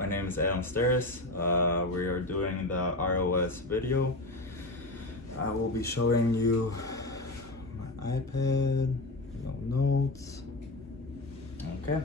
My name is Adam Steris. We are doing the ROS video. I will be showing you my iPad, notes. Okay,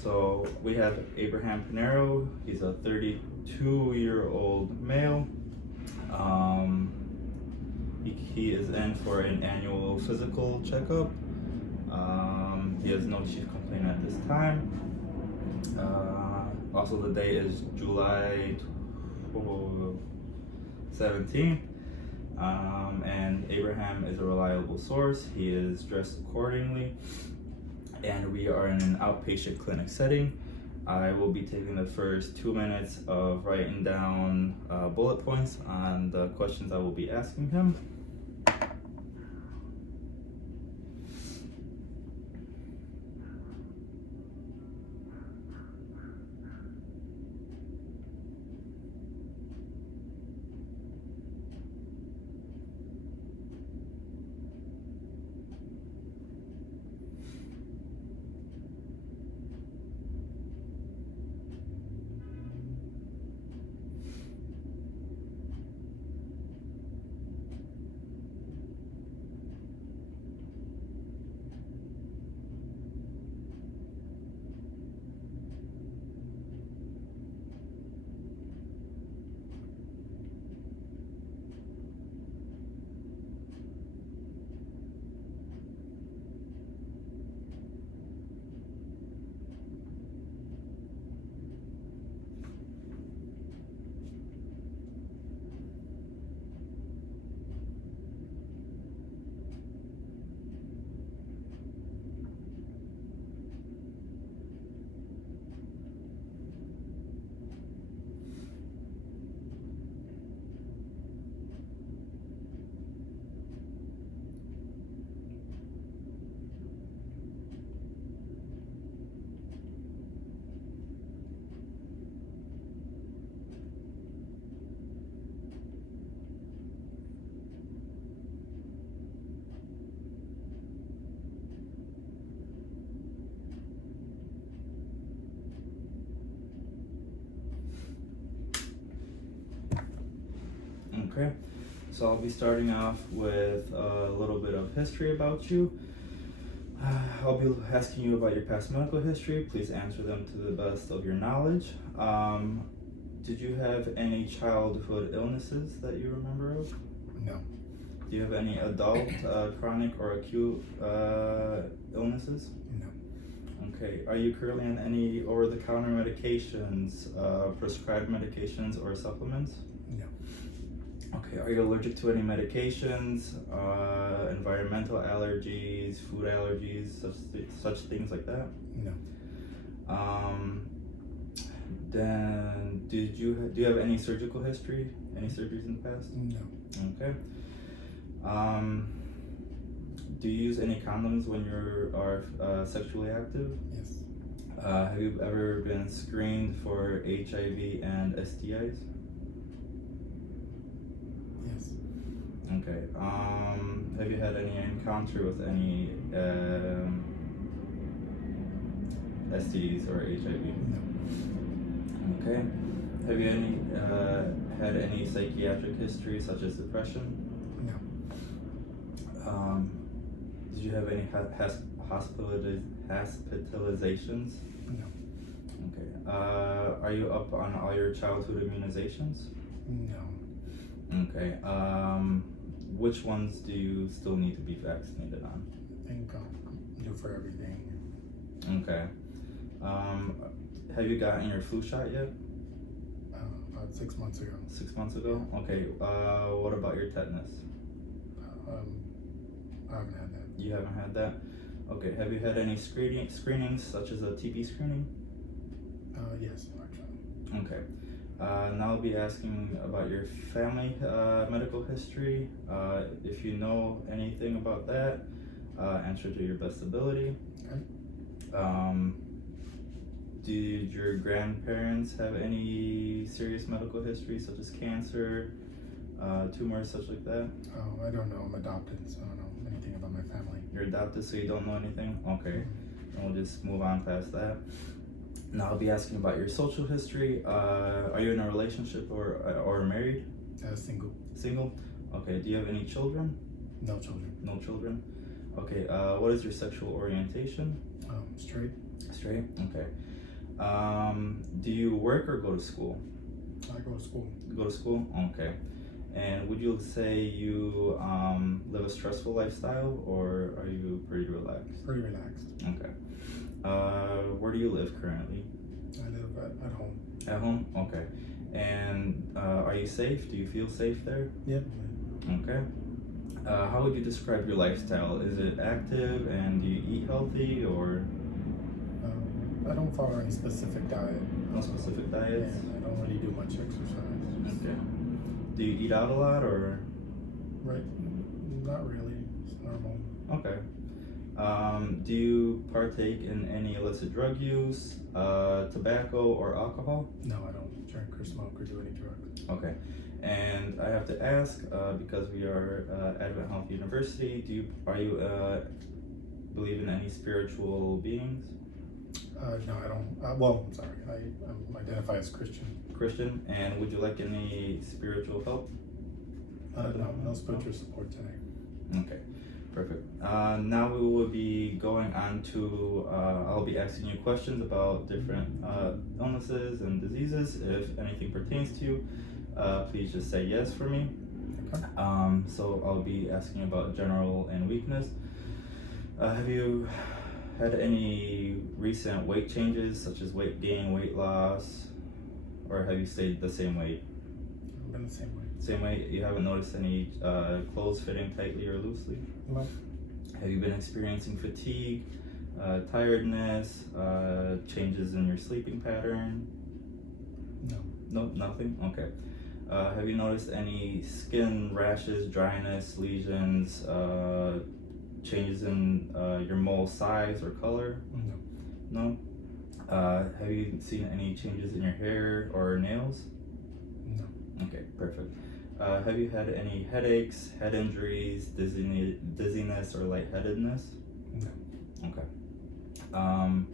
so we have Abraham Pinero. He's a 32-year-old male. He is in for an annual physical checkup. He has no chief complaint at this time. Also, the day is July 17th. And Abraham is a reliable source. He is dressed accordingly. And we are in an outpatient clinic setting. I will be taking the first 2 minutes of writing down bullet points on the questions I will be asking him. Okay, so I'll be starting off with a little bit of history about you. I'll be asking you about your past medical history. Please answer them to the best of your knowledge. Did you have any childhood illnesses that you remember of? No. Do you have any adult chronic or acute illnesses? No. Okay, are you currently on any over-the-counter medications, prescribed medications or supplements? No. Okay, are you allergic to any medications, environmental allergies, food allergies, such things like that? No. Then do you have any surgical history? Any surgeries in the past? No. Okay. Do you use any condoms when you are sexually active? Yes. Have you ever been screened for HIV and STIs? Yes. Okay. Have you had any encounter with any STDs or HIV? No. Okay. Have you had any psychiatric history such as depression? No. Did you have any hospitalizations? No. Okay. Are you up on all your childhood immunizations? No. Okay. Which ones do you still need to be vaccinated on? I think I'll do for everything. Okay. Have you gotten your flu shot yet? About 6 months ago. 6 months ago? Okay. What about your tetanus? I haven't had that. You haven't had that? Okay. Have you had any screenings such as a TB screening? Yes, actually. Okay. Now I'll be asking about your family medical history. If you know anything about that, answer to your best ability. Okay. Did your grandparents have any serious medical history, such as cancer, tumors, such like that? Oh, I don't know. I'm adopted, so I don't know anything about my family. You're adopted, so you don't know anything? Okay. And we'll just move on past that. Now I'll be asking about your social history. Are you in a relationship or married? Single. Single? Okay. Do you have any children? No children. No children. Okay. What is your sexual orientation? Straight. Straight. Okay. Do you work or go to school? I go to school. Go to school. Okay. And would you say you live a stressful lifestyle, or are you pretty relaxed? Pretty relaxed. Okay. Where do you live currently? I live at home. At home? Okay. And are you safe? Do you feel safe there? Yep. Okay. How would you describe your lifestyle? Is it active, and do you eat healthy, or I don't follow any specific diet. no specific diets? And I don't really do much exercise. Okay. Do you eat out a lot, or? Right. Not really. It's normal. Okay. Do you partake in any illicit drug use, tobacco, or alcohol? No, I don't drink or smoke or do any drugs. Okay. And I have to ask, because we are Advent Health University, are you believe in any spiritual beings? No, I don't. Well, I'm sorry. I identify as Christian. Christian, and would you like any spiritual help? No spiritual support today. Okay, perfect. Now we will be going on to, I'll be asking you questions about different illnesses and diseases. If anything pertains to you, please just say yes for me. Okay. So I'll be asking about general and weakness. Have you had any recent weight changes, such as weight gain, weight loss, or have you stayed the same weight? I've been the same way. Same weight? You haven't noticed any clothes fitting tightly or loosely? No. Have you been experiencing fatigue, tiredness, changes in your sleeping pattern? No. No, nothing? Okay. Have you noticed any skin rashes, dryness, lesions, changes in your mole size or color? No. No? Have you seen any changes in your hair or nails? No. Okay, perfect. Have you had any headaches, head injuries, dizziness, or lightheadedness? No. Okay. No.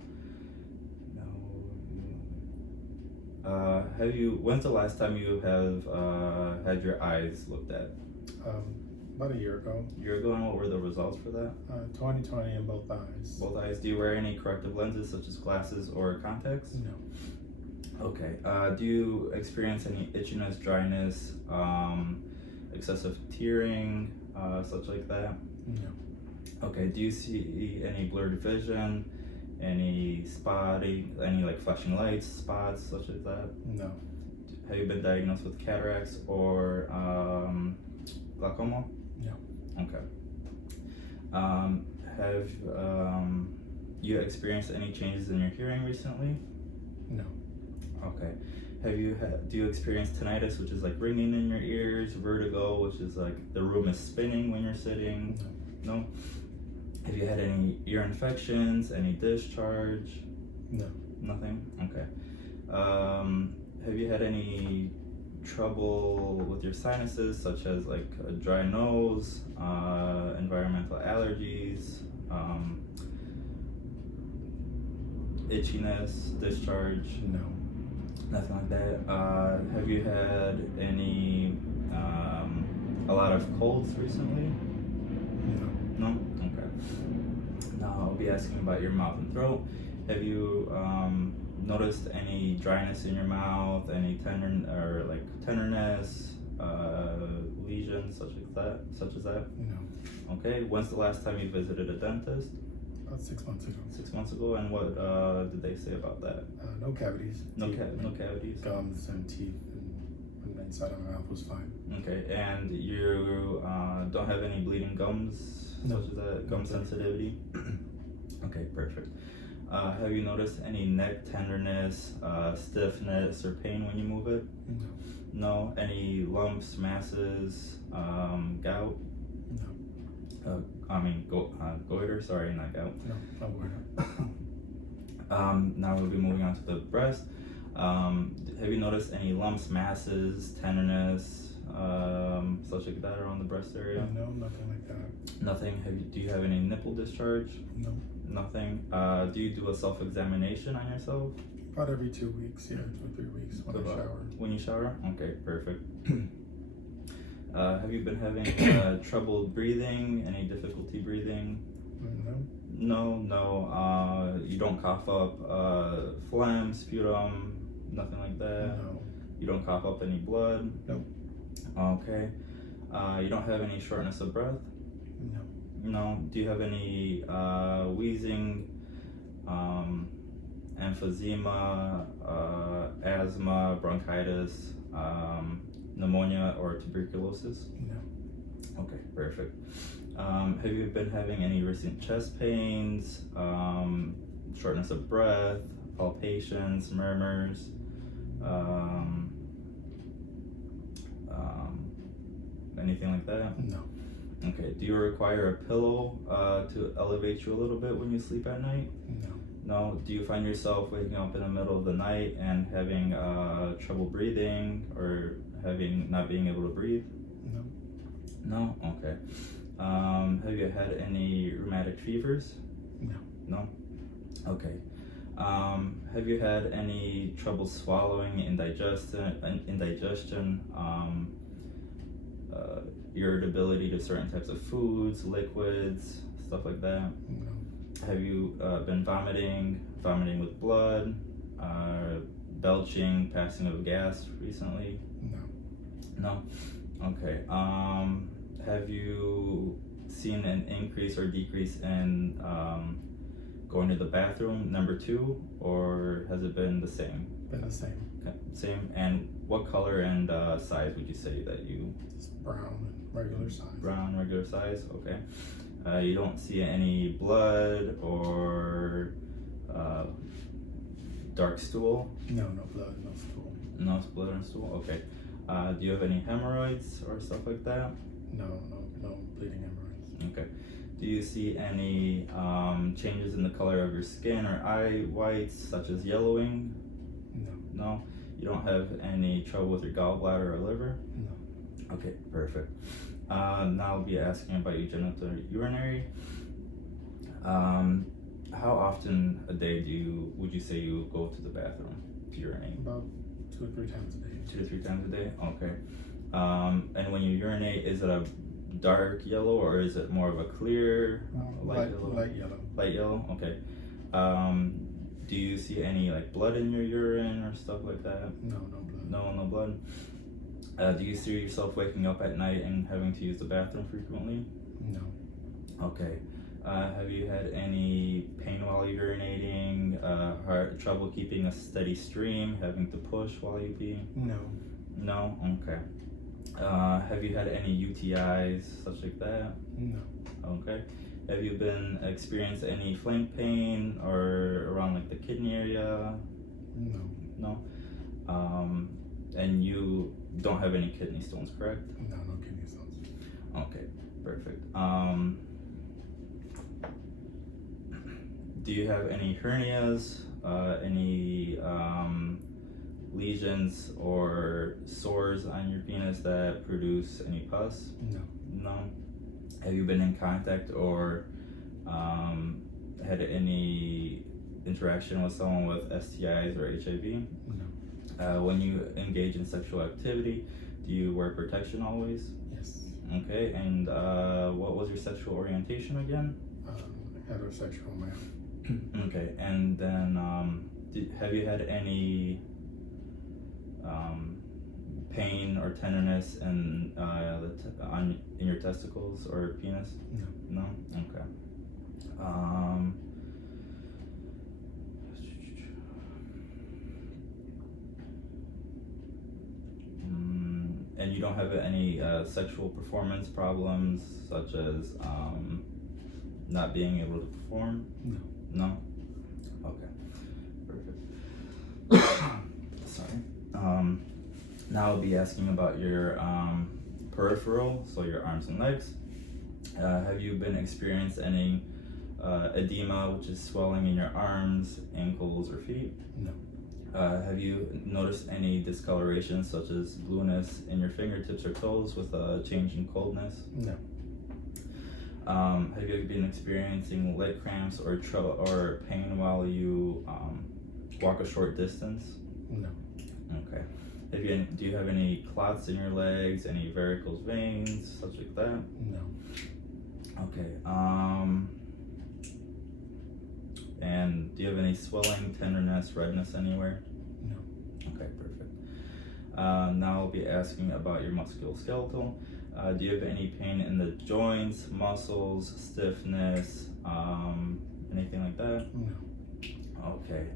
When's the last time you have had your eyes looked at? About a year ago. A year ago, and what were the results for that? 2020 in both eyes. Both eyes. Do you wear any corrective lenses, such as glasses or contacts? No. Okay. Do you experience any itchiness, dryness, excessive tearing, such like that? No. Okay. Do you see any blurred vision, any spotting, any like flashing lights, spots, such as that? No. Have you been diagnosed with cataracts or glaucoma? No. Okay. Have you experienced any changes in your hearing recently? No. Okay. Do you experience tinnitus, which is like ringing in your ears, vertigo, which is like the room is spinning when you're sitting? No. Have you had any ear infections, any discharge? No. Nothing? Okay. Have you had any trouble with your sinuses, such as like a dry nose, environmental allergies, itchiness, discharge? No. Nothing like that. Have you had any a lot of colds recently? No. No? Okay. Now I'll be asking about your mouth and throat. Have you noticed any dryness in your mouth, any tenderness, lesions such as that? No. Okay. When's the last time you visited a dentist? About 6 months ago. 6 months ago. And what did they say about that? No cavities. No Teeth, cavities. Gums and teeth, and the inside of my mouth was fine. Okay. And you don't have any bleeding gums, No. such as that, gum sensitivity? Okay, perfect. Have you noticed any neck tenderness, stiffness, or pain when you move it? No. No. Any lumps, masses, gout? No. Goiter, sorry, not gout. No. No word. Now we'll be moving on to the breast. Have you noticed any lumps, masses, tenderness, such like that around the breast area? No, nothing like that. Nothing. Do you have any nipple discharge? No. Nothing. Do you do a self-examination on yourself? About every 2 weeks, yeah, 2 or 3 weeks when I shower. When you shower? Okay, perfect. Have you been having trouble breathing? Any difficulty breathing? No. No. You don't cough up phlegm, sputum, nothing like that? No. You don't cough up any blood? No. Okay. You don't have any shortness of breath? No. No. Do you have any wheezing, emphysema, asthma, bronchitis, pneumonia, or tuberculosis? No. Okay, perfect. Have you been having any recent chest pains, shortness of breath, palpitations, murmurs, anything like that? No. Okay. Do you require a pillow to elevate you a little bit when you sleep at night? No. No. Do you find yourself waking up in the middle of the night and having trouble breathing, or not being able to breathe? No. No? Okay. Have you had any rheumatic fevers? No. No? Okay. Have you had any trouble swallowing, indigestion, irritability to certain types of foods, liquids, stuff like that? No. Have you been vomiting with blood, belching, passing of gas recently? No. No? Okay. Have you seen an increase or decrease in going to the bathroom, number 2, or has it been the same? Been the same. Okay, same. And what color and size would you say that you? It's brown and regular size. Brown, regular size. Okay. You don't see any blood or dark stool? No blood, no stool. No blood and stool. Okay. Do you have any hemorrhoids or stuff like that? No bleeding hemorrhoids. Okay. Do you see any changes in the color of your skin or eye whites, such as yellowing? No. No? You don't have any trouble with your gallbladder or liver? No. Okay, perfect. Now I'll be asking about your genital urinary. How often a day would you say you go to the bathroom to urinate? About 2 or 3 times a day. 2 to 3 times a day? Okay. And when you urinate, is it a dark yellow or is it more of a clear light yellow? Light yellow. Light yellow? Okay. Do you see any like blood in your urine or stuff like that? No blood. No blood. Do you see yourself waking up at night and having to use the bathroom frequently? No. Okay. Have you had any pain while urinating? Trouble keeping a steady stream? Having to push while you pee? No. No? Okay. Have you had any UTIs, such like that? No. Okay. Have you been experienced any flank pain or around like the kidney area? No. No? And you don't have any kidney stones, correct? No kidney stones. Okay, perfect. Do you have any hernias, any lesions or sores on your penis that produce any pus? No. No. Have you been in contact or had any interaction with someone with STIs or HIV? No. When you engage in sexual activity, do you wear protection always? Yes. Okay, and what was your sexual orientation again? Heterosexual male. Okay, and then have you had any pain or tenderness in in your testicles or penis? No. No? Okay. And you don't have any sexual performance problems, such as not being able to perform? No. No? Okay. Perfect. Sorry. Now I'll be asking about your peripheral, so your arms and legs. Have you been experiencing any edema, which is swelling in your arms, ankles, or feet? No. Have you noticed any discoloration, such as blueness in your fingertips or toes with a change in coldness? No. Have you been experiencing leg cramps or pain while you Walk a short distance? No. Okay. Do you have any clots in your legs, any varicose veins, such like that? No. Okay. And do you have any swelling, tenderness, redness anywhere? No. Okay, perfect. Now I'll be asking about your musculoskeletal. Do you have any pain in the joints, muscles, stiffness, anything like that? No. Okay.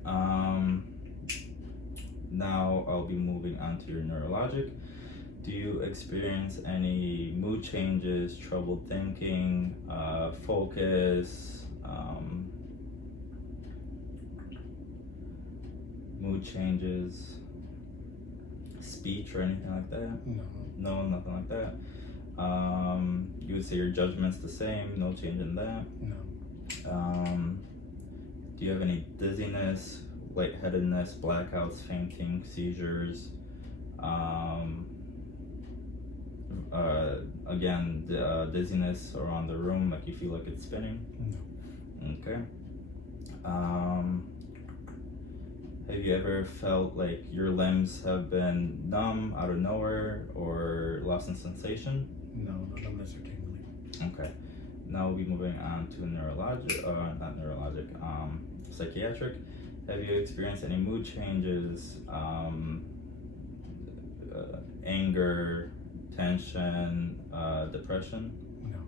Now I'll be moving on to your neurologic. Do you experience any mood changes, trouble thinking, focus, mood changes, speech, or anything like that? No. No, nothing like that. You would say your judgment's the same, no change in that. No. Do you have any dizziness, lightheadedness, blackouts, fainting, seizures? Again, dizziness around the room, like you feel like it's spinning? No. Okay. Have you ever felt like your limbs have been numb out of nowhere or lost in sensation? No, not numbness or tingling. Okay. Now we'll be moving on to neurologic, not neurologic, psychiatric. Have you experienced any mood changes, anger, tension, depression? No.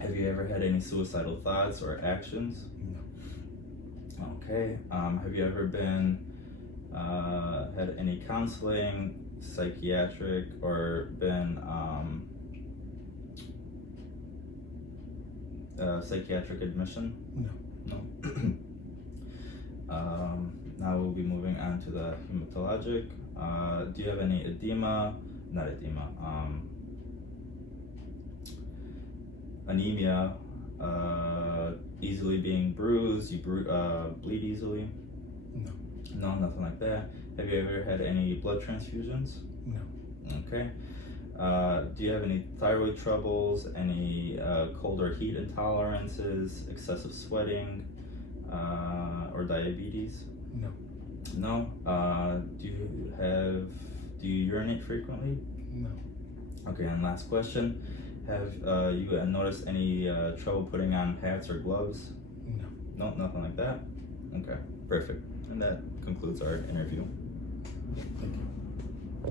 Have you ever had any suicidal thoughts or actions? No. Okay. Have you ever been had any counseling, psychiatric, or been psychiatric admission? No. No. Now we'll be moving on to the hematologic. Do you have any edema? Not edema. Anemia. Easily being bruised. You bleed easily? No. No, nothing like that. Have you ever had any blood transfusions? No. Okay. Do you have any thyroid troubles, any cold or heat intolerances, excessive sweating, or diabetes? No. No. Do you urinate frequently? No. Okay, and last question. Have you noticed any trouble putting on hats or gloves? No. No, nothing like that? Okay, perfect. And that concludes our interview. Thank you.